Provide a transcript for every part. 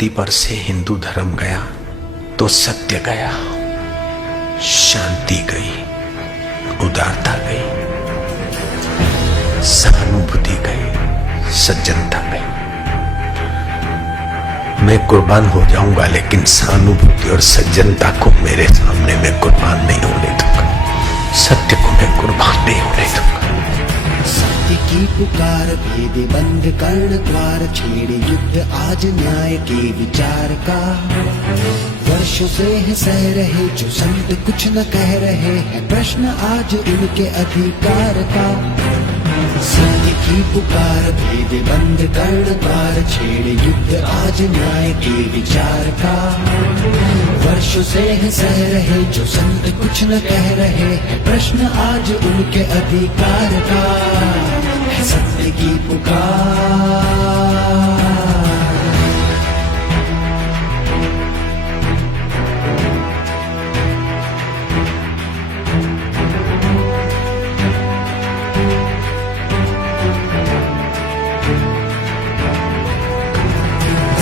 धरती पर से हिंदू धर्म गया तो सत्य गया, शांति गई, उदारता गई, सहानुभूति गई, सज्जनता गई। मैं कुर्बान हो जाऊंगा लेकिन सहानुभूति और सज्जनता को मेरे सामने मैं कुर्बान नहीं होने दूंगा, सत्य को मैं कुर्बान नहीं होने दूंगा। सत्य की पुकार भेद बंद कर्ण द्वार छेड़े युद्ध आज न्याय के विचार का। वर्षों से है सह रहे जो संत कुछ न कह रहे हैं, प्रश्न आज उनके अधिकार का। सत्य की पुकार भेद बंद कर्ण द्वार छेड़े युद्ध आज न्याय के विचार का। वर्षों से है सह रहे जो संत कुछ न कह रहे हैं, प्रश्न आज उनके अधिकार का। है सत्य की पुकार।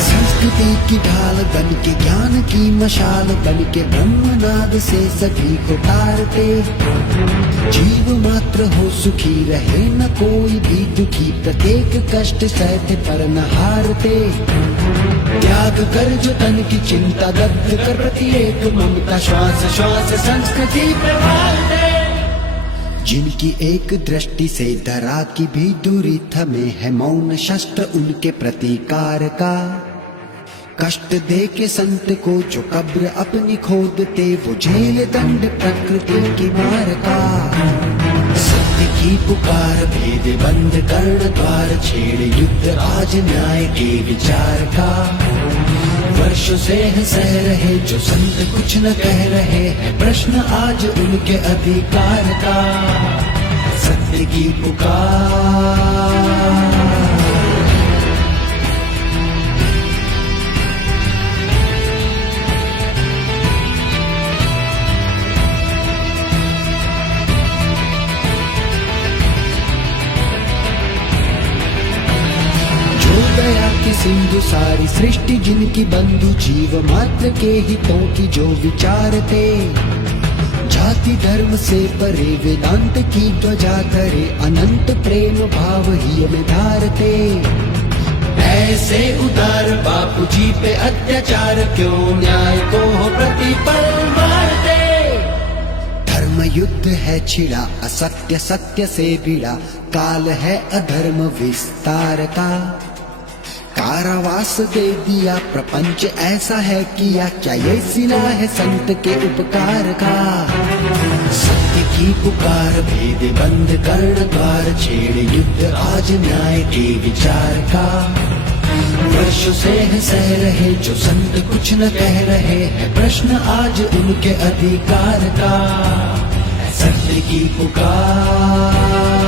संस्कृति की ढाल बन के ज्ञान की मशाल बन के ब्रह्मनाद से सभी को तारते। जीव मात्र हो सुखी रहे न कोई भी दुखी, प्रत्येक कष्ट सहते पर न हारते। त्याग कर जो तन की चिंता दग्ध कर प्रत्येक ममता श्वास श्वास संस्कृति प्रवाहते। जिनकी एक दृष्टि से धरा की भी दूरी थमे है मौन शस्त्र उनके प्रतिकार का। कष्ट दे के संत को जो कब्र अपनी खोदते, वो झेल दंड प्रकृति की मार का। सत्य की पुकार भेद बंद कर्ण द्वार छेड़े युद्ध आज न्याय के विचार का। वर्षों से है सह रहे जो संत कुछ न कह रहे हैं, प्रश्न आज उनके अधिकार का। सत्य की पुकार। दया की सिंधु सारी सृष्टि जिनकी बंधु, जीव मात्र के हितों की जो विचारते। जाति धर्म से परे वेदांत की ध्वजा धरे, अनंत प्रेम भाव ही में धारते। ऐसे उदार बापू जी पे अत्याचार क्यों, न्याय को हो प्रतिपल मारते। धर्म युद्ध है छिड़ा असत्य सत्य से भिड़ा, काल है अधर्म विस्तार का। कारावास दे दिया प्रपंच ऐसा है किया, क्या ये सिला है संत के उपकार का। सत्य की पुकार भेद बंद कर्ण द्वार छेड़े युद्ध आज न्याय के विचार का। वर्षों से है सह रहे जो संत कुछ न कह रहे हैं, प्रश्न आज उनके अधिकार का। सत्य की पुकार।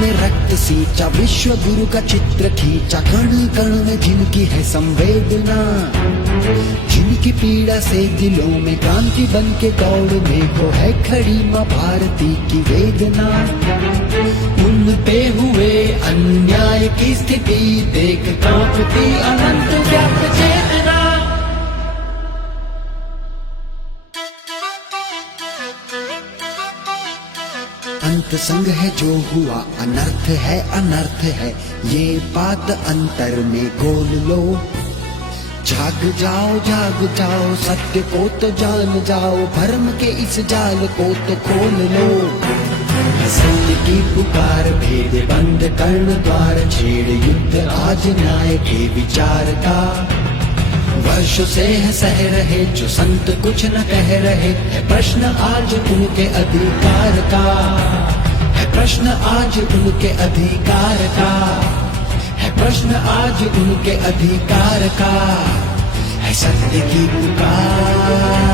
में रक्त सींचा विश्व गुरु का चित्र खींचा, कण कण में जिनकी है संवेदना। जिनकी पीड़ा से दिलों में क्रांति बन के दौड़ में वो है खड़ी मां भारती की वेदना। उन पे हुए अन्याय की स्थिति देख कांपती अनंत व्याप्त चेतना। अंत संग है जो हुआ अनर्थ है, ये बात अंतर में गोल लो। जाग जाओ सत्य को तो जान जाओ, भरम के इस जाल को तो खोल लो। सत्य की पुकार भेद बंद कर्ण द्वार छेड़े युद्ध आज न्याय के विचार का। वर्षों से है सह रहे जो संत कुछ न कह रहे हैं, प्रश्न आज उनके अधिकार का। है प्रश्न आज उनके अधिकार का। है प्रश्न आज उनके अधिकार का। है सत्य की पुकार।